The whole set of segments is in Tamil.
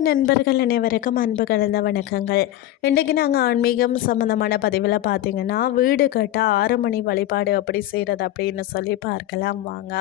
நண்பர்கள் அனைவருக்கும் அன்பு கலந்த வணக்கங்கள். இன்றைக்கு நாங்கள் ஆன்மீகம் சம்மந்தமான பதிவில் பார்த்தீங்கன்னா வீடு கட்ட ஆறு மணி வழிபாடு அப்படி செய்கிறது அப்படின்னு சொல்லி பார்க்கலாம் வாங்க.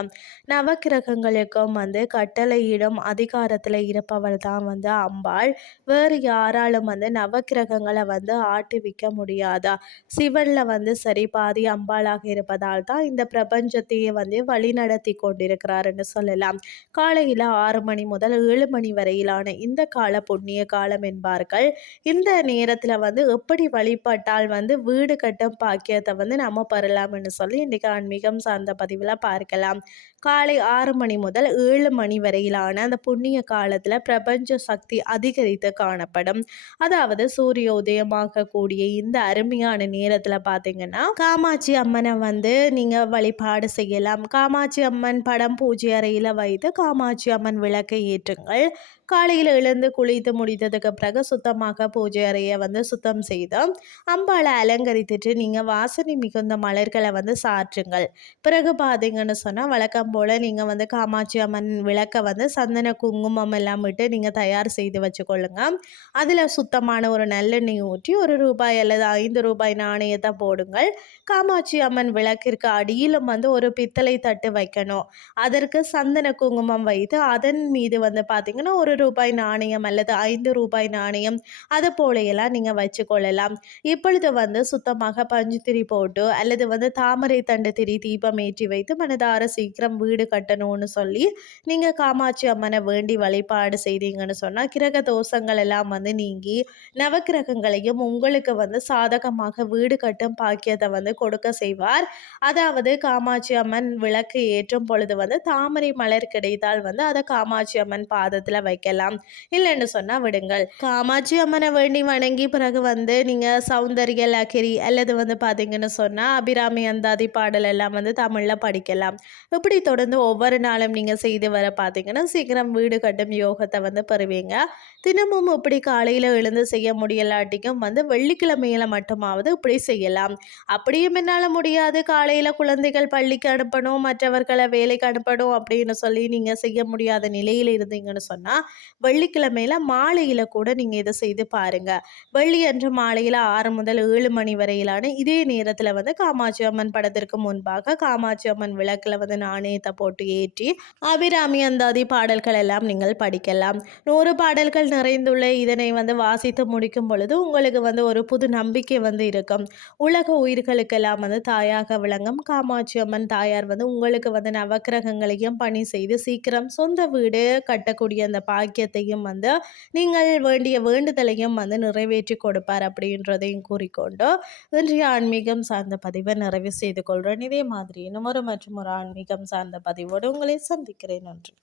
நவக்கிரகங்களுக்கும் வந்து கட்டளையிடும் அதிகாரத்தில் இருப்பவர் தான் வந்து அம்பாள். வேறு யாராலும் வந்து நவக்கிரகங்களை வந்து ஆட்டி விற்க முடியாதா? சிவனில் வந்து சரி பாதி அம்பாளாக இருப்பதால் தான் இந்த பிரபஞ்சத்தையே வந்து வழிநடத்தி கொண்டிருக்கிறாருன்னு சொல்லலாம். காலையில் ஆறு மணி முதல் ஏழு மணி வரையிலான இந்த கால புண்ணிய காலம் என்பார்கள். இந்த நேரத்தில் வந்து எப்படி வழிபட்டால் வந்து வீடு கட்டும் பாக்கியத்தை வந்து நம்ம பெறலாம்னு சொல்லி இன்றைக்கி ஆன்மீகம் சார்ந்த பதிவில் பார்க்கலாம். காலை ஆறு மணி முதல் ஏழு மணி வரையிலான அந்த புண்ணிய காலத்தில் பிரபஞ்ச சக்தி அதிகரித்து காணப்படும். அதாவது சூரிய உதயமாக கூடிய இந்த அருமையான நேரத்தில் பார்த்தீங்கன்னா காமாட்சி அம்மனை வந்து நீங்கள் வழிபாடு செய்யலாம். காமாட்சி அம்மன் படம் பூஜை அறையில் வைத்து காமாட்சி அம்மன் விளக்கை ஏற்றுங்கள். காலையில் இருந்து குளித்து முடித்ததுக்கு பிறகு சுத்தமாக பூஜை அறையை வந்து சுத்தம் செய்து அம்பாளை அலங்கரித்துட்டு நீங்கள் வாசனை மிகுந்த மலர்களை வந்து சாற்றுங்கள். பிறகு பார்த்தீங்கன்னு சொன்னால் வழக்கம் போல் நீங்கள் வந்து காமாட்சி அம்மன் விளக்கை வந்து சந்தன குங்குமம் எல்லாம் விட்டு நீங்கள் தயார் செய்து வச்சுக்கொள்ளுங்க. அதில் சுத்தமான ஒரு நல்லெண்ணெய் ஊற்றி ஒரு ரூபாய் அல்லது ஐந்து ரூபாய் நாணயத்தை போடுங்கள். காமாட்சி அம்மன் விளக்கிற்கு அடியிலும் வந்து ஒரு பித்தளை தட்டு வைக்கணும். அதற்கு சந்தன குங்குமம் வைத்து அதன் மீது வந்து பார்த்தீங்கன்னா ஒரு ரூபாய் நாணயம் அல்லது ஐந்து ரூபாய் நாணயம் அது போலையெல்லாம் நீங்கள் வச்சுக்கொள்ளலாம். இப்பொழுது வந்து சுத்தமாக பஞ்சு திரி போட்டு அல்லது வந்து தாமரை தண்டு திரி தீபம் ஏற்றி வைத்து மனதார சீக்கிரம் வீடு கட்டணும்னு சொல்லி நீங்கள் காமாட்சி அம்மனை வேண்டி வழிபாடு செய்தீங்கன்னு சொன்னால் கிரக தோஷங்கள் எல்லாம் வந்து நீங்கி நவக்கிரகங்களையும் உங்களுக்கு வந்து சாதகமாக வீடு கட்டும் பாக்கியத்தை வந்து கொடுக்க செய்வார். அதாவது காமாட்சி அம்மன் விளக்கு ஏற்றும் பொழுது வந்து தாமரை மலர் கிடைத்தால் வந்து அதை காமாட்சி அம்மன் பாதத்தில் வைக்கலாம். இல்லைன்னு சொன்னால் விடுங்கள். காமாட்சி அம்மனை வேண்டி வணங்கி பிறகு வந்து நீங்கள் சௌந்தரிய லக்கிரி அல்லது வந்து பார்த்தீங்கன்னு சொன்னால் அபிராமி அந்தாதி பாடல் எல்லாம் வந்து தமிழில் படிக்கலாம். இப்படி தொடர்ந்து ஒவ்வொரு நாளும் நீங்கள் செய்து வர பார்த்தீங்கன்னா சீக்கிரம் வீடு கட்டும் யோகத்தை வந்து பெறுவீங்க. தினமும் இப்படி காலையில் எழுந்து செய்ய முடியலாட்டிக்கும் வந்து வெள்ளிக்கிழமையில மட்டுமாவது இப்படி செய்யலாம். அப்படியும் என்னால் முடியாது. காலையில் குழந்தைகள் பள்ளிக்கு அனுப்பணும் மற்றவர்களை வேலைக்கு அனுப்பணும் அப்படின்னு சொல்லி நீங்கள் செய்ய முடியாத நிலையில் இருந்தீங்கன்னு சொன்னால் வெள்ளிக்கிழமையில் மாலையில் கூட நீங்கள் இதை செய்து பாருங்கள் வெள்ளி அன்று மாலையில் ஆறு முதல் ஏழு மணி வரையிலான இதே நேரத்தில் வந்து காமாட்சி அம்மன் படத்திற்கு முன்பாக காமாட்சி அம்மன் விளக்கில் வந்து நாணயத்தை போட்டு ஏற்றி அபிராமி அந்தாதி பாடல்கள் எல்லாம் நீங்கள் படிக்கலாம். நூறு பாடல்கள் நிறைந்துள்ள இதனை வந்து வாசித்து முடிக்கும் பொழுது உங்களுக்கு வந்து ஒரு புது நம்பிக்கை வந்து இருக்கும். உலக உயிர்களுக்கெல்லாம் வந்து தாயாக விளங்கும் காமாட்சி அம்மன் தாயார் வந்து உங்களுக்கு வந்து நவக்கிரகங்களையும் பணி செய்து சீக்கிரம் சொந்த வீடு கட்டக்கூடிய அந்த பாக்கியத்தையும் வந்து நீங்கள் வேண்டிய வேண்டுதலையும் வந்து நிறைவேற்றி கொடுப்பார் அப்படின்றதையும் கூறிக்கொண்டு இன்றைய ஆன்மீகம் சார்ந்த பதிவை நிறைவு செய்து கொள்கிறேன் இதே மாதிரி இன்னும் ஒரு மற்றும் ஒரு ஆன்மீகம் சார்ந்த பதிவோடு உங்களை சந்திக்கிறேன். நன்றி.